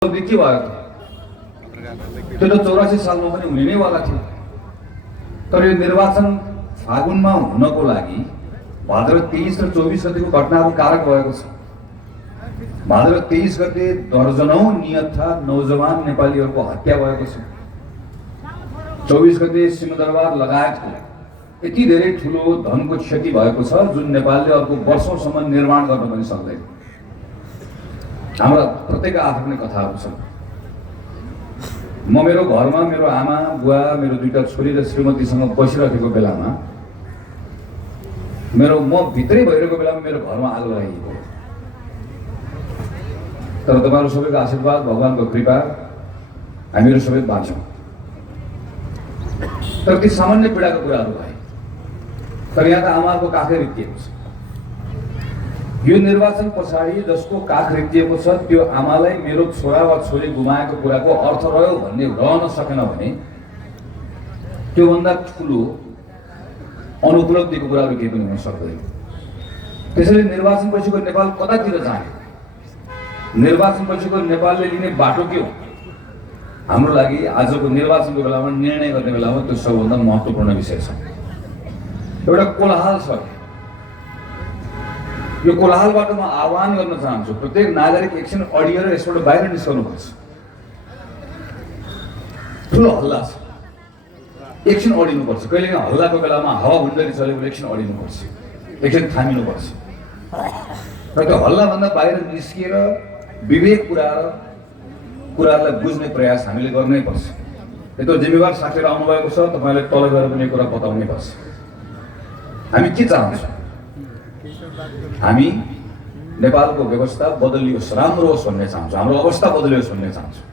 के भयो त्यो त 84 सालमा पनि हुने नै वाला थियो। तर यो निर्वाचन फागुनमा हुनको लागि भाद्र 23 र 24 गतिको घटनाहरू कारक भएको छ। भाद्र 23 गते दर्जनौं नियतथा नौजवान नेपालीहरूको हत्या भएको छ। 24 गते सिंहदरबार लगायतको यति धेरै ठुलो धनको क्षति भएको छ जुन नेपालले अर्को वर्षौंसम्म निर्माण गर्न पनि सक्दैन। हाम्रा प्रत्येक आफ्नै कथाहरू छन्। म मेरो घरमा मेरो आमा बुवा मेरो दुईटा छोरी र श्रीमतीसँग बसिरहेको बेलामा म भित्रै भइरहेको बेलामा मेरो घरमा आगो लगाइएको। तर तपाईहरु सबैको आशीर्वाद भगवानको कृपा हामीहरू सबै बाँच्छौँ। तर ती सामान्य पीडाको कुराहरू भए। तर यहाँ त आमाको काखै रित्तिएको छ। यो निर्वाचन पछाडि जसको काख रित्तिएको छ त्यो आमालाई मेरो छोरा वा छोरी गुमाएको कुराको अर्थ रह्यो भन्ने रहन सकेन भने त्योभन्दा ठुलो अनुपलब्धिको कुराहरू केही पनि हुन सक्दैन। त्यसैले निर्वाचन पछिको नेपाल कतातिर जाने, निर्वाचन पछिको नेपालले लिने बाटो के हो, हाम्रो लागि आजको निर्वाचनको बेलामा निर्णय गर्ने बेलामा त्यो सबभन्दा महत्त्वपूर्ण विषय छ। एउटा कोलाहल छ। यो कोलाहलबाट म आह्वान गर्न चाहन्छु प्रत्येक नागरिक एकछिन अडिएर यसबाट बाहिर निस्कनुपर्छ। ठुलो हल्ला छ, एकछिन अडिनुपर्छ। कहिलेकाहीँ हल्लाको बेलामा हावाहुन्डरी चलेको एकछिन अडिनुपर्छ, एकछिन थामिनुपर्छ र त्यो हल्लाभन्दा बाहिर निस्किएर विवेक कुराहरूलाई बुझ्ने प्रयास हामीले गर्नै पर्छ। यत्रो जिम्मेवार साथीहरू आउनुभएको छ, तपाईँले तल गएर पनि कुरा बताउनै पर्छ। हामी के चाहन्छौँ? हामी नेपालको व्यवस्था बदलियोस्, राम्रो होस् भन्ने चाहन्छौँ। हाम्रो अवस्था बदलियोस् भन्ने चाहन्छौँ।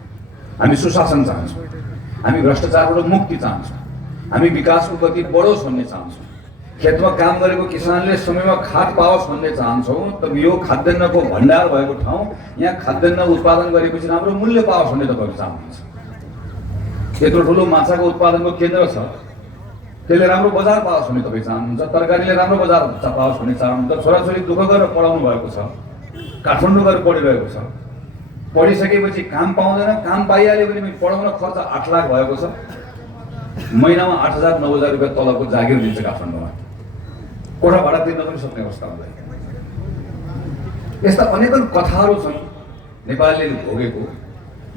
हामी सुशासन चाहन्छौँ। हामी भ्रष्टाचारबाट मुक्ति चाहन्छौँ। हामी विकासको गति बढोस् भन्ने चाहन्छौँ। खेतमा काम गरेको किसानले समयमा खाद पाओस् भन्ने चाहन्छौँ। त यो खाद्यान्नको भण्डार भएको ठाउँ यहाँ खाद्यान्न उत्पादन गरेपछि राम्रो मूल्य पाओस् भन्ने तपाईहरु चाहनुहुन्छ। यत्रो ठुलो माछाको उत्पादनको केन्द्र छ, त्यसले राम्रो बजार पाओस् भन्ने तपाईँ चाहनुहुन्छ। तरकारीले राम्रो बजार पाओस् भन्ने चाहनुहुन्छ। छोराछोरी दुःख गरेर पढाउनु भएको छ, काठमाडौँ गएर पढिरहेको छ, पढिसकेपछि काम पाउँदैन, काम पाइहाल्यो भने पढाउन खर्च 8 लाख भएको छ, महिनामा 8,000 9,000 रुपियाँ तलबको जागिर दिन्छ काठमाडौँमा, कोठा भाडा तिर्न पनि सक्ने अवस्था हुँदैन। यस्ता अनेकन कथाहरू छन् नेपालीले भोगेको।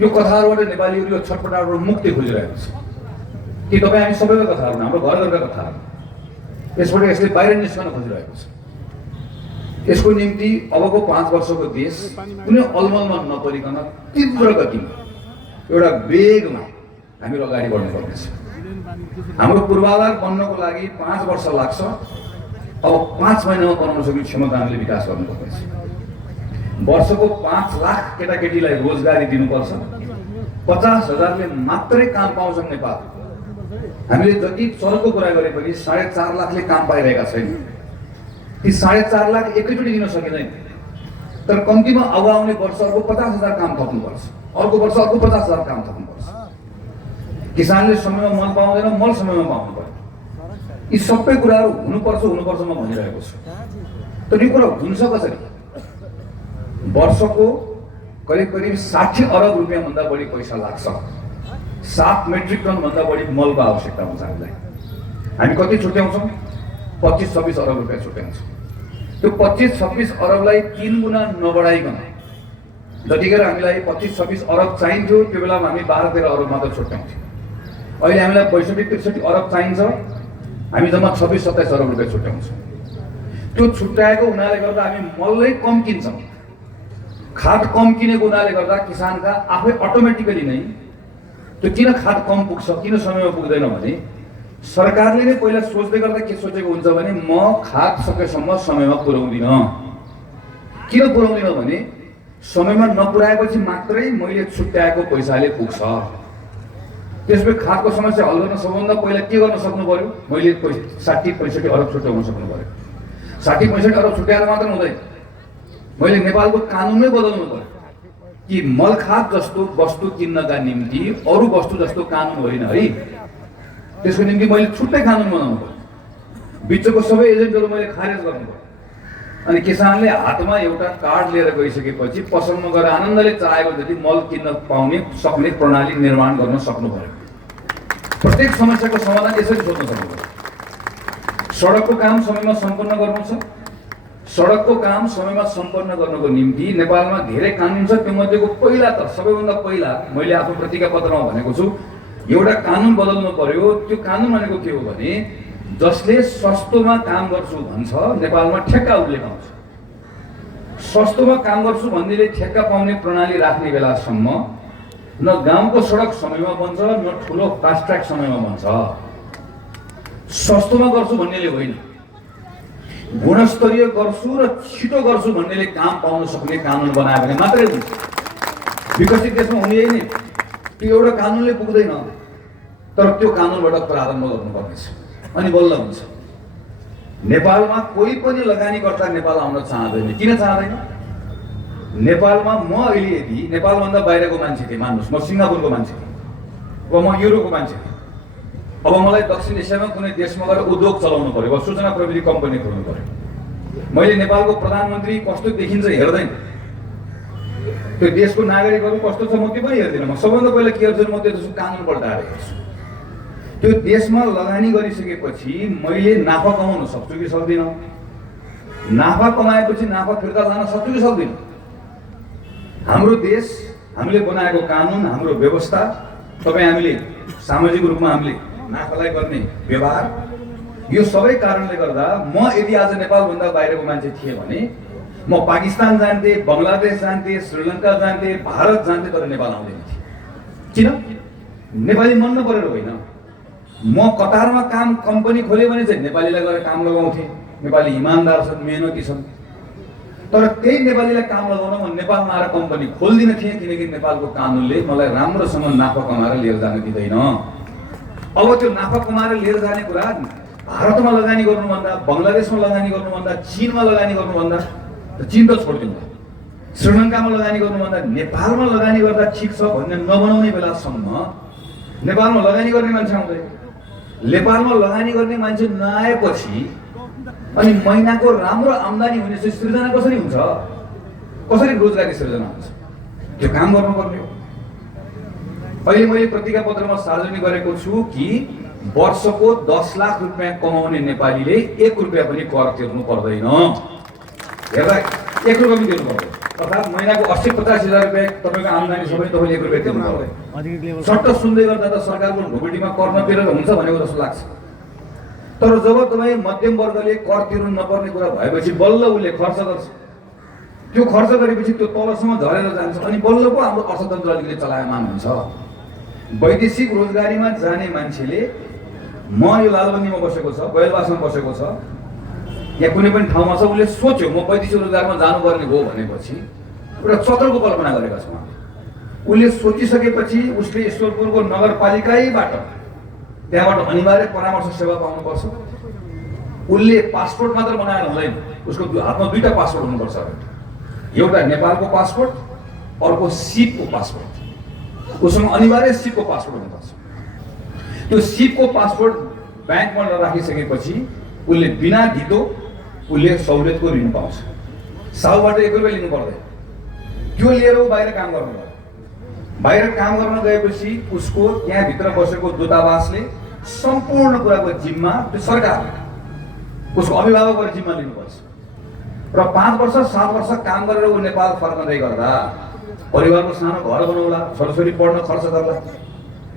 यो कथाहरूबाट नेपालीहरू यो छटपटाबाट मुक्ति खोजिरहेको छ। कि तपाईँ हामी सबैको कथाहरू, हाम्रो घर घरका कथाहरू, यसबाट यसले बाहिर निस्कन खोजिरहेको छ। यसको निम्ति अबको 5 वर्षको देश कुनै अलमलमा नपरिकन तीव्र गतिमा एउटा वेगमा हामीहरू अगाडि बढ्नुपर्नेछ। हाम्रो पूर्वाधार बन्नको लागि 5 वर्ष लाग्छ। अब 5 महिनामा बनाउन सक्ने क्षमता हामीले विकास गर्नुपर्नेछ। वर्षको 5 लाख केटाकेटीलाई रोजगारी दिनुपर्छ। 50,000ले मात्रै काम पाउँछन् नेपाल। हामीले जति चलको कुरा गरे पनि 4.5 लाखले काम पाइरहेका छैन। ती 4.5 लाख एकैचोटि दिन सकिँदैन। तर कम्तीमा अब आउने वर्ष अर्को 50,000 काम थप्नुपर्छ, अर्को वर्ष अर्को 50,000 काम थप्नुपर्छ। किसानले समयमा मल पाउँदैन, मल समयमा पाउनु पर्यो। यी सबै कुराहरू हुनुपर्छ म भनिरहेको छु। तर यो कुरा हुन्छ कसरी? वर्षको करिब 60 अरब रुपियाँ भन्दा बढी पैसा लाग्छ। 7 मेट्रिक टन भन्दा बढी मलको आवश्यकता हुन्छ हामीलाई। हामी कति छुट्याउँछौँ? 25-26 अरब रुपियाँ छुट्याउँछौँ। त्यो 25-26 अरबलाई 3 गुणा नबढाइकन जतिखेर हामीलाई 25-26 अरब चाहिन्थ्यो त्यो बेलामा हामी 12-13 अरब मात्र छुट्याउँथ्यौँ। अहिले हामीलाई 62-63 अरब चाहिन्छ, हामी जम्मा 26-27 अरब रुपियाँ छुट्याउँछौँ। त्यो छुट्याएको हुनाले गर्दा हामी मलै कम किन्छौँ, खाद कम किनेको हुनाले गर्दा किसानका आफै अटोमेटिकली नै त्यो किन खाद कम पुग्छ, किन समयमा पुग्दैन भने सरकारले नै पहिला सोच्दै गर्दा के सोचेको हुन्छ भने म खाद सकेसम्म समयमा पुर्याउँदिनँ। किन पुर्याउँदिनँ भने समयमा नपुर्याएपछि मात्रै मैले छुट्याएको पैसाले पुग्छ। त्यसपछि खादको समस्या हल गर्न सबभन्दा पहिला के गर्न सक्नु पर्यो? मैले 60-65 अरब छुट्याउन सक्नु पर्यो। 60-65 अरब छुट्याएर मात्र हुँदैन, मैले नेपालको कानुनै बदल्नु पर्यो कि मल खाद जस्तो वस्तु किन्नका निम्ति अरू वस्तु जस्तो कानुन होइन है। त्यसको निम्ति मैले छुट्टै कानुन बनाउनु पर्यो। बिचको सबै एजेन्टहरू मैले खारेज गर्नु पर्यो। अनि किसानले हातमा एउटा कार्ड लिएर गइसकेपछि पसलमा गएर आनन्दले चाहेको जति मल किन्न पाउने सक्ने प्रणाली निर्माण गर्न सक्नु पर्यो। प्रत्येक समस्याको समाधान यसरी सोच्न सक्नु। सडकको काम समयमा सम्पन्न गर्नु छ। सडकको काम समयमा सम्पन्न गर्नको निम्ति नेपालमा धेरै कानुन छ। त्योमध्येको पहिला त सबैभन्दा पहिला मैले आफ्नो प्रतिज्ञा पत्रमा भनेको छु, एउटा कानुन बदल्नु पर्यो। त्यो कानुन भनेको के हो भने जसले सस्तोमा काम गर्छु भन्छ नेपालमा ठेक्का उसले पाउँछ। सस्तोमा काम गर्छु भन्नेले ठेक्का पाउने प्रणाली राख्ने बेलासम्म न गाउँको सडक समयमा बन्छ न ठुलो फास्ट ट्र्याक समयमा बन्छ। सस्तोमा गर्छु भन्नेले होइन, गुणस्तरीय गर्छु र छिटो गर्छु भन्नेले काम पाउन सक्ने कानुन बनायो भने मात्रै हुन्छ। विकसित देशमा हुने नै त्यो एउटा कानुनले पुग्दैन, तर त्यो कानुनबाट प्रारम्भ गर्नुपर्नेछ अनि बल्ल हुन्छ। नेपालमा कोही पनि लगानीकर्ता नेपाल आउन चाहँदैन। किन चाहँदैन? नेपालमा म अहिले यदि नेपालभन्दा बाहिरको मान्छे थिएँ, मान्नुहोस् म सिङ्गापुरको मान्छे थिएँ, अब म युरोपको मान्छे थिएँ, अब मलाई दक्षिण एसियामा कुनै देशमा गएर उद्योग चलाउनु पर्यो, सूचना प्रविधि कम्पनी खोल्नु पर्यो। मैले नेपालको प्रधानमन्त्री कस्तो देखिन्छ हेर्दैन, त्यो देशको नागरिकहरू कस्तो छ म त्यो पनि हेर्दिनँ। म सबभन्दा पहिला के हेर्छु, म त्यो देशको कानुन पल्टाएर हेर्छु। त्यो देशमा लगानी गरिसकेपछि मैले नाफा कमाउन सक्छु कि सक्दिनँ? नाफा कमाएपछि नाफा फिर्ता लान सक्छु कि सक्दिनँ? हाम्रो देश, हामीले बनाएको कानुन, हाम्रो व्यवस्था, तपाईँ हामीले सामाजिक रूपमा हामीले नाफालाई गर्ने व्यवहार, यो सबै कारणले गर्दा म यदि आज नेपालभन्दा बाहिरको मान्छे थिएँ भने म पाकिस्तान जान्थेँ, बङ्गलादेश जान्थेँ, श्रीलङ्का जान्थेँ, भारत जान्थेँ, तर नेपाल आउँदैन थिएँ। किन? नेपाली मन नपरेर होइन। म कतारमा काम कम्पनी खोलेँ भने चाहिँ नेपालीलाई गएर काम लगाउँथेँ। नेपाली इमान्दार छन्, मेहनती छन्, तर त्यही नेपालीलाई काम लगाउन म नेपालमा आएर कम्पनी खोल्दिनँ थिएँ, किनकि नेपालको कानुनले मलाई राम्रोसँग नाफा कमाएर लिएर जान दिँदैन। अब त्यो नाफा कमाएर लिएर जाने कुरा भारतमा लगानी गर्नुभन्दा, बङ्गलादेशमा लगानी गर्नुभन्दा, चीनमा लगानी गर्नुभन्दा, चीन त छोडिदिनु, श्रीलङ्कामा लगानी गर्नुभन्दा नेपालमा लगानी गर्दा ठिक छ भन्ने नबनाउने बेलासम्म नेपालमा लगानी गर्ने मान्छे आउँदैन। नेपालमा लगानी गर्ने मान्छे नआएपछि अनि महिनाको राम्रो आम्दानी हुने चाहिँ सृजना कसरी हुन्छ? कसरी रोजगारी सृजना हुन्छ? त्यो काम गर्नुपर्ने हो। अहिले मैले प्रतिज्ञा पत्रमा सार्वजनिक गरेको छु कि वर्षको 10 लाख रुपियाँ कमाउने नेपालीले 1 रुपियाँ पनि कर तिर्नु पर्दैन। हेर्दा 1 रुपियाँ पनि तिर्नु पर्दैन, अर्थात् महिनाको 80-50 हजार रुपियाँ तपाईँको आम्दानी छ भने तपाईँले 1 रुपियाँ तिर्नु पर्दैन। सट्ट सुन्दै गर्दा त सरकारको ढुकुटीमा कर नतिरेर हुन्छ भनेको जस्तो लाग्छ, तर जब तपाईँ मध्यम वर्गले कर तिर्नु नपर्ने कुरा भएपछि बल्ल उसले खर्च गर्छ। त्यो खर्च गरेपछि त्यो तलसम्म झरेर जान्छ अनि बल्ल पो हाम्रो अर्थतन्त्र अलिकति चलायमान हुन्छ। वैदेशिक रोजगारीमा जाने मान्छेले, म यो लालबन्दीमा बसेको छ, बैलवासमा बसेको छ, या कुनै पनि ठाउँमा छ, उसले सोच्यो म वैदेशिक रोजगारमा जानुपर्ने हो भनेपछि एउटा चक्रको कल्पना गरेका छौँ। उसले सोचिसकेपछि उसले ईश्वरपुरको नगरपालिकैबाट त्यहाँबाट अनिवार्य परामर्श सेवा पाउनुपर्छ। उसले पासपोर्ट मात्र बनाएर हुँदैन, उसको हातमा 2टा पासपोर्ट हुनुपर्छ। एउटा नेपालको पासपोर्ट, अर्को सिपको पासपोर्ट। उसँग अनिवार्य सिपको पासपोर्ट हुनुपर्छ। त्यो सिपको पासपोर्ट ब्याङ्कमा राखिसकेपछि उसले बिना धितो उसले सहुलियतको ऋण पाउँछ। साउबाट 1 रुपियाँ लिनु पर्दैन। त्यो लिएर ऊ बाहिर काम गर्नु पर्छ। बाहिर काम गर्न गएपछि उसको त्यहाँभित्र बसेको दूतावासले सम्पूर्ण कुराको जिम्मा त्यो सरकार, उसको अभिभावकको जिम्मा लिनुपर्छ। र 5 वर्ष 7 वर्ष काम गरेर ऊ नेपाल फर्कँदै गर्दा परिवारको सानो घर बनाउला, छोराछोरी पढ्न खर्च गर्ला,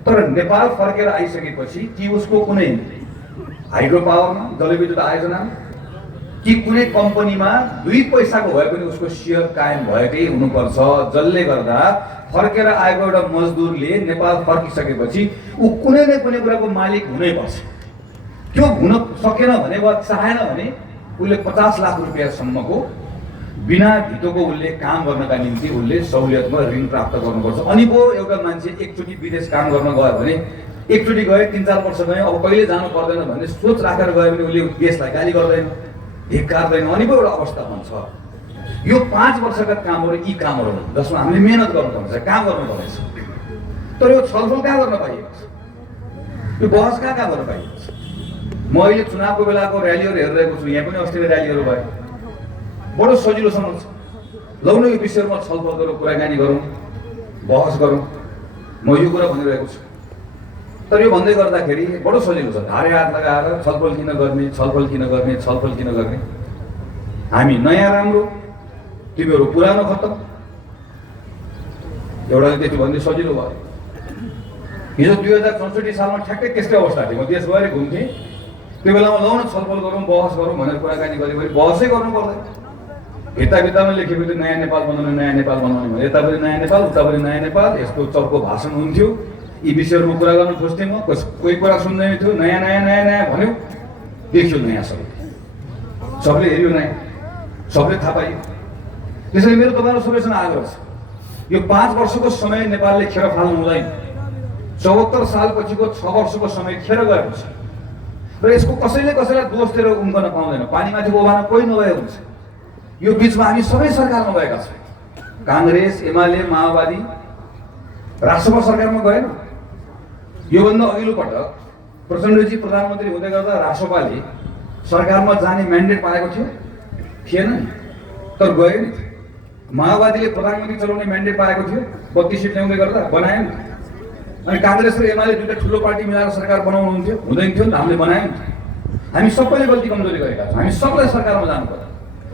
तर नेपाल फर्केर आइसकेपछि कि उसको कुनै हाइड्रो पावरमा, जलविद्युत आयोजना कि कुनै कम्पनीमा 2 पैसाको भए पनि उसको सेयर कायम भएकै हुनुपर्छ। जसले गर्दा फर्केर आएको एउटा मजदुरले नेपाल फर्किसकेपछि ऊ कुनै न कुनै कुराको मालिक हुनैपर्छ। त्यो हुन सकेन भने वा चाहेन भने उसले 50 लाख रुपियाँसम्मको बिना धितोको उसले काम गर्नका निम्ति उसले सहुलियतमा ऋण प्राप्त गर्नुपर्छ। अनि पो एउटा मान्छे एकचोटि विदेश काम गर्न गयो भने, एकचोटि गए 3-4 वर्ष गए, अब कहिले जानु पर्दैन भन्ने सोच राखेर गयो भने उसले देशलाई गाली गर्दैन, धिक्कार्दैन, अनि पो एउटा अवस्था बन्छ। यो 5 वर्षका कामहरू यी कामहरू हुन् जसमा हामीले मेहनत गर्नुपर्छ, काम गर्नुपर्छ। तर यो छलफल कहाँ गर्न पाइएको छ? यो बहस कहाँ गर्न पाइएको छ? म अहिले चुनावको बेलाको र्यालीहरू हेरिरहेको छु, यहाँ पनि अस्ति र्यालीहरू भयो। बडो सजिलोसँग छ। लौ न यो विषयमा छलफल गरौँ, कुराकानी गरौँ, बहस गरौँ। म यो कुरा भनिरहेको छु। तर यो भन्दै गर्दाखेरि बडो सजिलो छ। धारे हात लगाएर छलफल किन गर्ने, छलफल किन गर्ने, छलफल किन गर्ने। हामी नयाँ राम्रो, तिमीहरू पुरानो खत्तम। एउटाले त्यति भन्दै सजिलो भयो। हिजो 2064 सालमा ठ्याक्कै त्यस्तै अवस्था थियो। म देशभरि घुम्थेँ। त्यो बेलामा लौ न छलफल गरौँ, बहस गरौँ भनेर कुराकानी गऱ्यो भने बहसै गर्नु पर्दैन। भित्तामा लेखेको थियो नयाँ नेपाल बनाउने, नयाँ नेपाल बनाउने भने यता पनि नयाँ नेपाल, उता पनि नयाँ नेपाल। यस्तो चर्को भाषण हुन्थ्यो। यी विषयहरूमा कुरा गर्न खोज्थेँ म। कोही कुरा सुन्दैन थियो। नयाँ नयाँ नयाँ नयाँ भन्यो, देखियो नयाँ सबले हेऱ्यो नयाँ, सबले थाहा पाइयो। त्यसैले मेरो तपाईँहरू सबैसँग आग्रह छ, यो 5 वर्षको समय नेपालले खेर फाल्नु हुँदैन। 74 सालपछिको 6 वर्षको समय खेर गएको छ र यसको कसैलाई दोष दिएर उम्कन पाउँदैन। पानीमाथि ओभान कोही नभए हुन्छ। यो बिचमा हामी सबै सरकारमा गएका छौँ। काङ्ग्रेस, एमाले, माओवादी, राष्ट्रपति सरकारमा गएन। योभन्दा अघिल्लो पटक प्रचण्डजी प्रधानमन्त्री हुँदै गर्दा राष्ट्रपाले सरकारमा जाने म्यान्डेट पाएको थिएन नि, तर गयो नि। माओवादीले प्रधानमन्त्री चलाउने म्यान्डेट पाएको थियो, 32 सिट ल्याउँदै गर्दा बनायो नि। अनि काङ्ग्रेस र एमाले दुईटा ठुलो पार्टी मिलाएर सरकार बनाउनुहुन्थ्यो, हुँदैन थियो नि त, हामीले बनायौँ नि। हामी सबैले गल्ती कमजोरी गरेका छौँ। हामी सबलाई सरकारमा जानु पर्यो,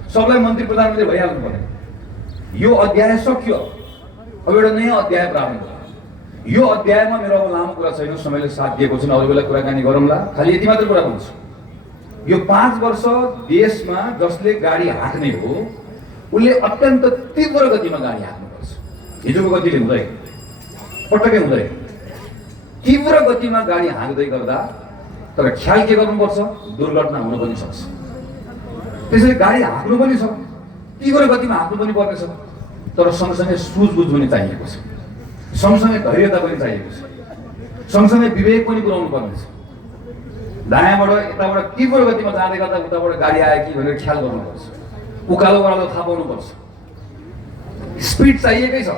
सबलाई मन्त्री प्रधानमन्त्री भइहाल्नु पर्यो। यो अध्याय सकियो। अब एउटा नयाँ अध्याय प्रारम्भ भयो। यो अध्यायमा मेरो अब लामो कुरा छैन, समयले साथ दिएको छैन। अरू बेला कुराकानी गरौँला। खालि यति मात्र कुरा भन्छु, यो 5 वर्ष देशमा जसले गाडी हाँक्ने हो उसले अत्यन्त तीव्र गतिमा गाडी हाँक्नुपर्छ। हिजोको गतिले हुँदैन, पटक्कै हुँदैन। तीव्र गतिमा गाडी हाँक्दै गर्दा तर ख्याल के गर्नुपर्छ, दुर्घटना हुन पनि सक्छ। त्यसैले गाडी हाँक्नु पनि छ, तीव्र गतिमा हाँक्नु पनि पर्नेछ, तर सँगसँगै सुझबुझ पनि चाहिएको छ, सँगसँगै धैर्यता पनि चाहिएको छ, सँगसँगै विवेक पनि पुर्याउनु पर्नेछ। दायाँबाट यताबाट तीव्र गतिमा जाँदै गर्दा उताबाट गाडी आयो कि भनेर ख्याल गर्नुपर्छ, उकालो ओह्रालो थाहा पाउनुपर्छ। स्पिड चाहिएकै छ,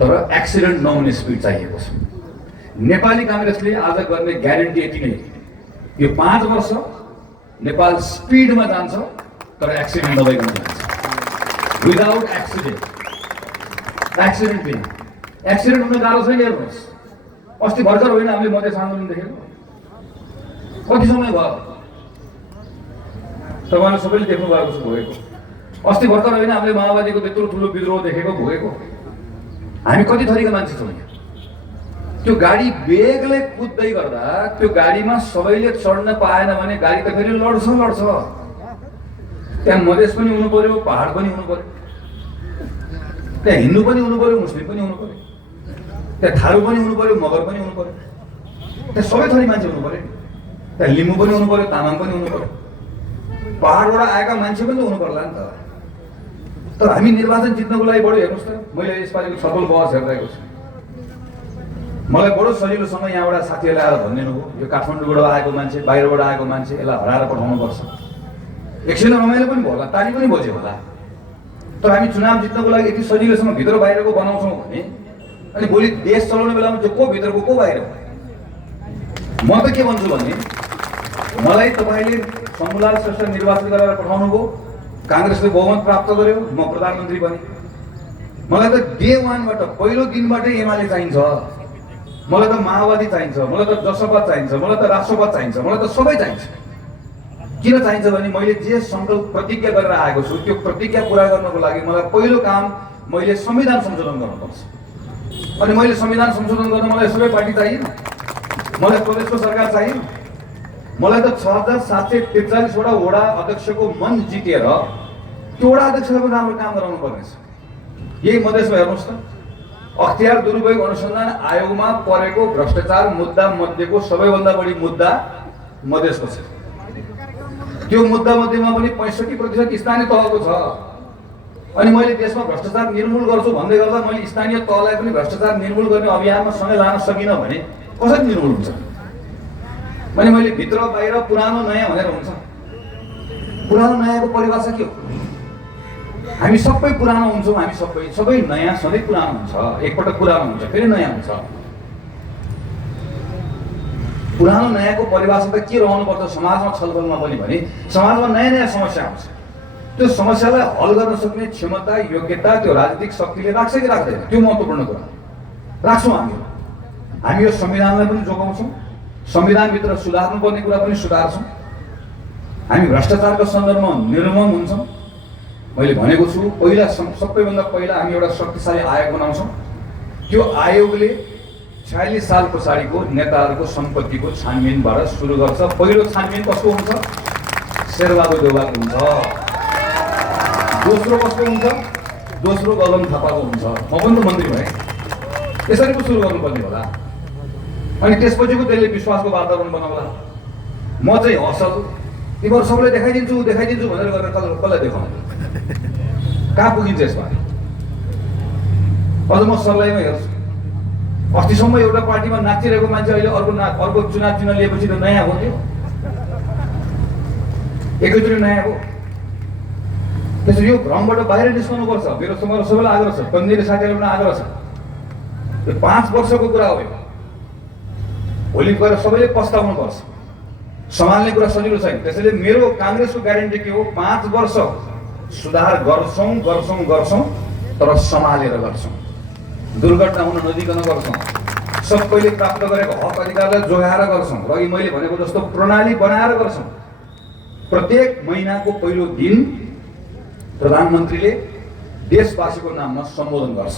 तर एक्सिडेन्ट नहुने स्पिड चाहिएको छ। नेपाली काङ्ग्रेसले आज गर्ने ग्यारेन्टी यति नै, यो 5 वर्ष नेपाल स्पिडमा जान्छ, तर एक्सिडेन्ट नभइकन जान्छ। विदाउट एक्सिडेन्ट पनि एक्सिडेन्ट हुन गाह्रो छैन। हेर्नुहोस्, अस्ति भर्खर होइन हामीले मधेस आन्दोलन देखेको, कति समय भयो, तपाईँले सबैले देख्नु भएको छ भोगेको। अस्ति भर्खर होइन हामीले माओवादीको त्यत्रो ठुलो विद्रोह देखेको, भोगेको। हामी कति थरीका मान्छे छौँ यहाँ। त्यो गाडी बेगले कुद्दै गर्दा त्यो गाडीमा सबैले चढ्न पाएन भने गाडी त फेरि लड्छ। त्यहाँ मधेस पनि हुनु पर्यो, पहाड पनि हुनु पर्यो, त्यहाँ हिन्दू पनि हुनु पर्यो, मुस्लिम पनि हुनु पर्यो, त्यहाँ थारू पनि हुनु पर्यो, मगर पनि हुनु पर्यो, त्यहाँ सबै थरी मान्छे हुनु पर्यो। त्यहाँ लिम्बू पनि हुनु पर्यो, तामाङ पनि हुनु पर्यो, पहाडबाट आएका मान्छे पनि हुनु पर्ला नि त। तर हामी निर्वाचन जित्नको लागि बडो हेर्नुहोस् त, मैले यसपालिको छलफल बहस हेरिरहेको छु। मलाई बडो सजिलोसँग यहाँबाट साथीहरूले आएर भनिदिनु हो, यो काठमाडौँबाट आएको मान्छे, बाहिरबाट आएको मान्छे, यसलाई हराएर पठाउनुपर्छ। एकछिन रमाइलो पनि भयो होला, ताली पनि बज्यो होला। तर हामी चुनाव जित्नको लागि यति सजिलोसँग भित्र बाहिरको बनाउँछौँ भने अनि भोलि देश चलाउने बेलामा चाहिँ को भित्रको को बाहिर। म त के भन्छु भने, मलाई तपाईँले शम्भुलाल श्रेष्ठ निर्वाचित गरेर पठाउनु भयो, काङ्ग्रेसले बहुमत प्राप्त गर्यो, म प्रधानमन्त्री बने। मलाई त डे 1बाट पहिलो दिनबाटै एमाले चाहिन्छ, मलाई त माओवादी चाहिन्छ, मलाई त जसपा चाहिन्छ, मलाई त राष्ट्रपति चाहिन्छ, मलाई त सबै चाहिन्छ। किन चाहिन्छ भने मैले जे सङ्कल्प प्रतिज्ञा गरेर आएको छु त्यो प्रतिज्ञा पुरा गर्नको लागि मलाई पहिलो काम मैले संविधान संशोधन गर्नुपर्छ। अनि मैले संविधान संशोधन गर्न मलाई सबै पार्टी चाहिएन, मलाई प्रदेशको सरकार चाहिएन। मलाई त 6743 वटा वडा अध्यक्षको मन जितेर त्यो वडा अध्यक्षलाई पनि राम्रो काम गराउनु पर्नेछ। यही मधेसमा हेर्नुहोस् त, अख्तियार दुरुपयोग अनुसन्धान आयोगमा परेको भ्रष्टाचार मुद्दा मध्येको सबैभन्दा बढी मुद्दा मधेसको छ। त्यो मुद्दा मध्येमा पनि 65% स्थानीय तहको छ। अनि मैले देशमा भ्रष्टाचार निर्मूल गर्छु भन्दै गर्दा मैले स्थानीय तहलाई पनि भ्रष्टाचार निर्मूल गर्ने अभियानमा सँगै लान सकिनँ भने कसरी निर्मूल हुन्छ? अनि मैले भित्र बाहिर पुरानो नयाँ भनेर हुन्छ। पुरानो नयाँको परिभाषा के हो? हामी सबै पुरानो हुन्छौँ, हामी सबै नयाँ सधैँ पुरानो हुन्छ। एकपटक पुरानो हुन्छ, फेरि नयाँ हुन्छ। पुरानो नयाँको परिभाषा त के रहनुपर्छ समाजमा छलफलमा पनि भने समाजमा नयाँ नयाँ समस्या आउँछ। त्यो समस्यालाई हल गर्न सक्ने क्षमता योग्यता त्यो राजनीतिक शक्तिले राख्छ कि राख्दैन, त्यो महत्त्वपूर्ण कुरा राख्छौँ हामी यो संविधानलाई पनि जोगाउँछौँ, संविधानभित्र सुधार्नुपर्ने कुरा पनि सुधार्छौँ, हामी भ्रष्टाचारको सन्दर्भमा निर्मम हुन्छौँ। मैले भनेको छु पहिला सबैभन्दा पहिला हामी एउटा शक्तिशाली आयोग बनाउँछौँ। त्यो आयोगले 46 साल पछाडिको नेताहरूको सम्पत्तिको छानबिनबाट सुरु गर्छ। पहिलो छानबिन कसको हुन्छ? शेरबहादुर देउवाको हुन्छ। दोस्रो कसको हुन्छ? दोस्रो गगन थापाको हुन्छ। म पनि त मन्त्री भएँ, यसरी पो सुरु गर्नुपर्ने होला। अनि त्यसपछिको त्यसले विश्वासको वातावरण बनाउला। म चाहिँ असल तिमीहरू सबैलाई देखाइदिन्छु भनेर गरेर कसलाई देखाउनु? कहाँ पुगिन्छ यसमा? अझ म सर्लाइमा हेर्छु, अस्तिसम्म एउटा पार्टीमा नाचिरहेको मान्छे अहिले अर्को चुनाव लिएपछि त नयाँ हो, त्यो एकैचोटि नयाँ हो। त्यसरी यो भ्रमबाट बाहिर निस्कनुपर्छ। मेरो सबैलाई आग्रह छ, कन्दिने साथीहरू पनि आग्रह छ। यो 5 वर्षको कुरा हो। भोलि गएर सबैले पस्ताउनुपर्छ। सम्हाल्ने कुरा सजिलो छैन। त्यसैले मेरो काङ्ग्रेसको ग्यारेन्टी के हो? 5 वर्ष सुधार गर्छौँ तर सम्हालेर गर्छौँ, दुर्घटना हुन नदिकन गर्छौँ, सबैले प्राप्त गरेको हक अधिकारलाई जोगाएर गर्छौँ र अघि मैले भनेको जस्तो प्रणाली बनाएर गर्छौँ। प्रत्येक महिनाको पहिलो दिन प्रधानमन्त्रीले देशवासीको नाममा सम्बोधन गर्छ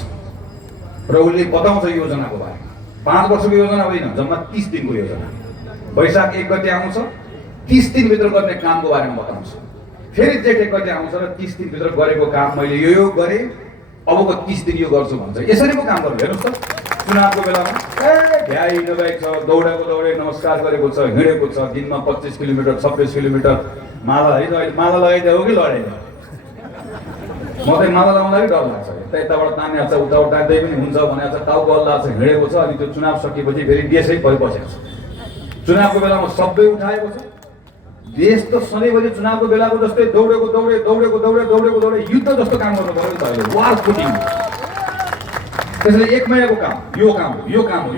र उसले बताउँछ योजनाको बारेमा। 5 वर्षको योजना होइन, जम्मा 30 दिनको योजना। वैशाख 1 गते आउँछ, 30 दिनभित्र गर्ने कामको बारेमा बताउँछ। फेरि जेठ 1 गते आउँछ र 30 दिनभित्र गरेको काम मैले यो गरेँ, अबको 30 दिन यो गर्छु भन्छ। यसरी पो काम गर्नु। हेर्नुहोस् त, चुनावको बेलामा भ्याइ नभ्याइ छ, दौडे नमस्कार गरेको छ, हिँडेको छ, दिनमा 25 किलोमिटर 26 किलोमिटर। माला है, माला लगाइदियो कि लडाइदियो? म चाहिँ माला लगाउनलाई डर लाग्छ। यताबाट तान्ने छ, उताबाट तान्दै पनि हुन्छ भनेको छ, टाउको हल्ला छ, हिँडेको छ। अनि त्यो चुनाव सकिएपछि फेरि देशै परिबसेको छ। चुनावको बेलामा सबै उठाएको छ। देश त सधैँभरि चुनावको बेलाको जस्तै दौडेको युद्ध जस्तो काम गर्नु पर्यो नि त अहिले, वार फुटिङ। त्यसैले 1 महिनाको काम यो काम हो।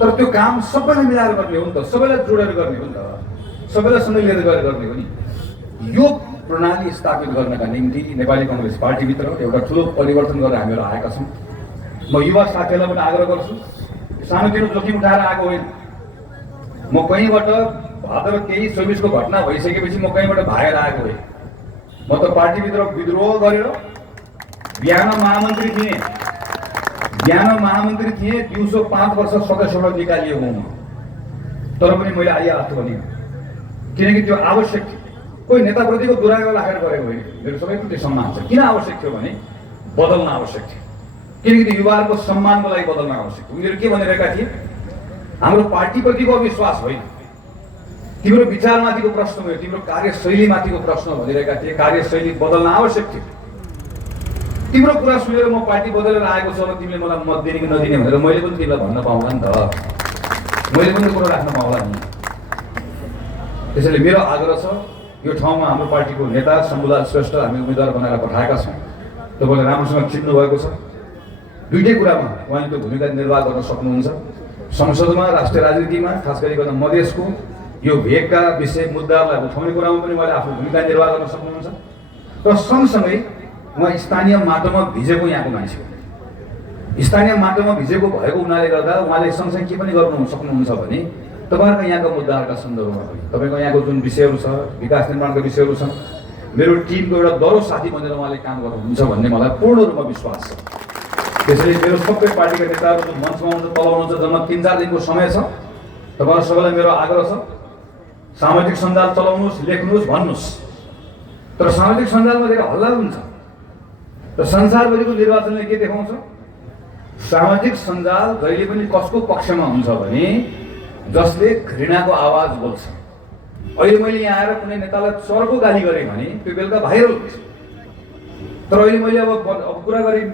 तर त्यो काम सबैलाई मिलाएर गर्ने हो नि त, सबैलाई जोडेर गर्ने हो नि त, सबैलाई सँगै लिएर गएर गर्ने हो नि। यो प्रणाली स्थापित गर्नका निम्ति नेपाली काङ्ग्रेस पार्टीभित्र एउटा ठुलो परिवर्तन गरेर हामीहरू आएका छौँ। म युवा साथीहरूलाई पनि आग्रह गर्छु, सानोतिनो जोखिम उठाएर आएको होइन। म कहीँबाट भाद्र 23-24 को घटना भइसकेपछि म कहीँबाट भागेर आएको होइन। म त पार्टीभित्र विद्रोह गरेर बिहान महामन्त्री थिएँ, दिउँसो 5 वर्ष सदस्यबाट निकालिएको हुँ। तर पनि मैले आइहाल्छु भने, किनकि त्यो आवश्यक थियो। कोही नेताप्रतिको दुराग्रह राखेर गरेको होइन, मेरो सबैप्रति सम्मान छ। किन आवश्यक थियो भने बदल्न आवश्यक थियो, किनकि त्यो युवाहरूको सम्मानको लागि बदल्न आवश्यक थियो। उनीहरू के भनिरहेका थिए? हाम्रो पार्टीप्रतिको अविश्वास होइन, तिम्रो विचारमाथिको प्रश्न हो, तिम्रो कार्यशैलीमाथिको प्रश्न भनिरहेका थिए। कार्यशैली बदल्न आवश्यक थियो। तिम्रो कुरा सुनेर म पार्टी बदलेर आएको छु, तिमीले मलाई मत दिने कि नदिने भनेर मैले पनि तिमीलाई भन्न पाउँला नि त, मैले पनि कुरो राख्न पाउँला नि। त्यसैले मेरो आग्रह छ, यो ठाउँमा हाम्रो पार्टीको नेता शम्भुलाल श्रेष्ठ हामी उम्मेदवार बनाएर पठाएका छौँ। तपाईँले राम्रोसँग चिन्नु भएको छ। दुईटै कुरामा उहाँले त्यो भूमिका निर्वाह गर्न सक्नुहुन्छ। संसदमा, राष्ट्रिय राजनीतिमा, खास गरिकन मधेसको यो भेगका विषय मुद्दाहरूलाई उठाउने कुरामा पनि उहाँले आफ्नो भूमिका निर्वाह गर्न सक्नुहुन्छ। र सँगसँगै उहाँ स्थानीय माटोमा भिजेको यहाँको मान्छे हो। स्थानीय माटोमा भिजेको भएको हुनाले गर्दा उहाँले सँगसँगै के पनि गर्नु सक्नुहुन्छ भने तपाईँहरूको यहाँको मुद्दाहरूका सन्दर्भमा पनि तपाईँको यहाँको जुन विषयहरू छ, विकास निर्माणका विषयहरू छन्, मेरो टिमको एउटा दरो साथी बनेर उहाँले काम गर्नुहुन्छ भन्ने मलाई पूर्ण रूपमा विश्वास छ। त्यसैले मेरो सबै पार्टीका नेताहरू जुन मञ्चमा हुनुहुन्छ, तल हुनुहुन्छ, जम्मा 3-4 दिनको समय छ। तपाईँहरू सबैलाई मेरो आग्रह छ, सामाजिक सञ्जाल चलाउनुहोस्, लेख्नुहोस्, भन्नुहोस्। तर सामाजिक सञ्जालमा धेरै हल्ला हुन्छ र संसारभरिको निर्वाचनले के देखाउँछ? सामाजिक सञ्जाल जहिले पनि कसको पक्षमा हुन्छ भने जसले घृणाको आवाज बोल्छ। अहिले मैले यहाँ आएर कुनै नेतालाई चर्को गाली गरेँ भने त्यो बेलुका भाइरल हुन्छ। तर अहिले मैले अब कुरा गरेँ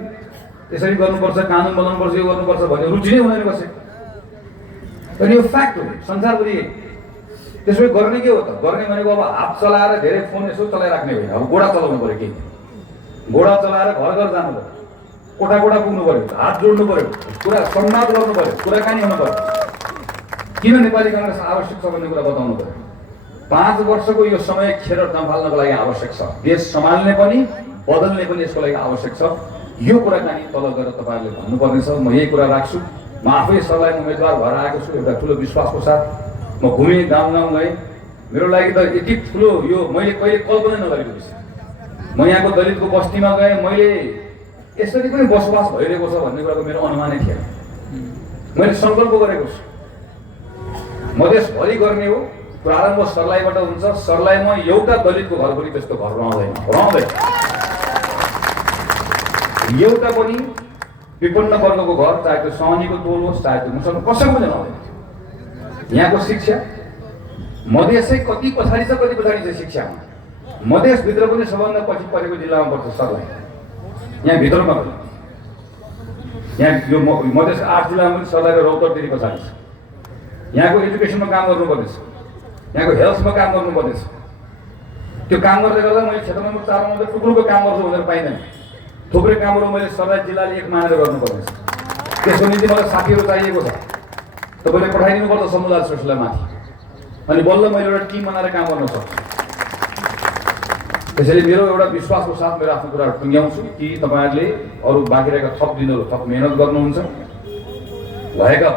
यसरी गर्नुपर्छ, कानुन बनाउनुपर्छ, यो गर्नुपर्छ भन्ने रुचि नै हुँदैन कसै। तर यो फ्याक्ट हो, संसारभरि। त्यसो गर्ने के हो त? गर्ने भनेको अब हात चलाएर धेरै फोन यसो चलाइराख्ने होइन, अब घोडा चलाउनु पऱ्यो। केही घोडा चलाएर घर घर जानु पऱ्यो, कोठा पुग्नु पऱ्यो, हात जोड्नु पऱ्यो, कुरा संवाद गर्नु पऱ्यो, कुराकानी हुनु पऱ्यो। किन नेपाली काङ्ग्रेस आवश्यक छ भन्ने कुरा बताउनु पऱ्यो। 5 वर्षको यो समय खेर सम्हाल्नको लागि आवश्यक छ। देश सम्हाल्ने पनि बदल्ने पनि यसको लागि आवश्यक छ। यो कुराकानी तल गएर तपाईँहरूले भन्नुपर्नेछ। म यही कुरा राख्छु। म आफै सरलाई उम्मेदवार भएर आएको छु एउटा ठुलो विश्वासको साथ। म घुमेँ, गाउँ गाउँ गएँ। मेरो लागि त यति ठुलो यो मैले कहिले कल्पना नगरेको विषय। म यहाँको दलितको बस्तीमा गएँ, मैले यसरी पनि बसोबास भइरहेको छ भन्ने कुराको मेरो अनुमानै थिएन। मैले सङ्कल्प गरेको छु मधेसभरि गर्ने हो। प्रारम्भ सर्लाहीबाट हुन्छ। सर्लाहीमा एउटा दलितको घर पनि त्यस्तो घर रहँदैन। एउटा पनि विपन्न वर्गको घर, चाहे त्यो सहनीको टोल होस्, चाहे त्यो मुसलमान, कसैको पनि रहँदैन। यहाँको शिक्षा मधेसै कति पछाडि छ, कति पछाडि छ शिक्षामा। मधेसभित्र पनि सबभन्दा पछि परेको जिल्लामा पर्छ सर्लाही। यहाँ भित्रमा पनि यहाँ यो मधेस 8 जिल्लामा पनि सर्लाही र रौतहटदेखि पछाडि छ। यहाँको एजुकेसनमा काम गर्नुपर्नेछ, यहाँको हेल्थमा काम गर्नुपर्नेछ। त्यो काम गर्दै गर्दा मैले क्षेत्र नम्बर 4 मा टुक्रोको काम गर्छु भनेर पाइँदैन। थुप्रै कामहरू मैले सर्लाही जिल्लाले एक मानेर गर्नुपर्नेछ। त्यसको निम्ति मलाई साथीहरू चाहिएको छ। तपाईँले पठाइदिनुपर्छ समुदाय श्रेष्ठलाई माथि, अनि बल्ल मैले एउटा टिम बनाएर काम गर्न सक्छु। त्यसैले मेरो एउटा विश्वासको साथ मेरो आफ्नो कुराहरू टुङ्ग्याउँछु कि तपाईँहरूले अरू बाँकी रहेका थप दिनहरू थप मेहनत गर्नुहुन्छ। भएका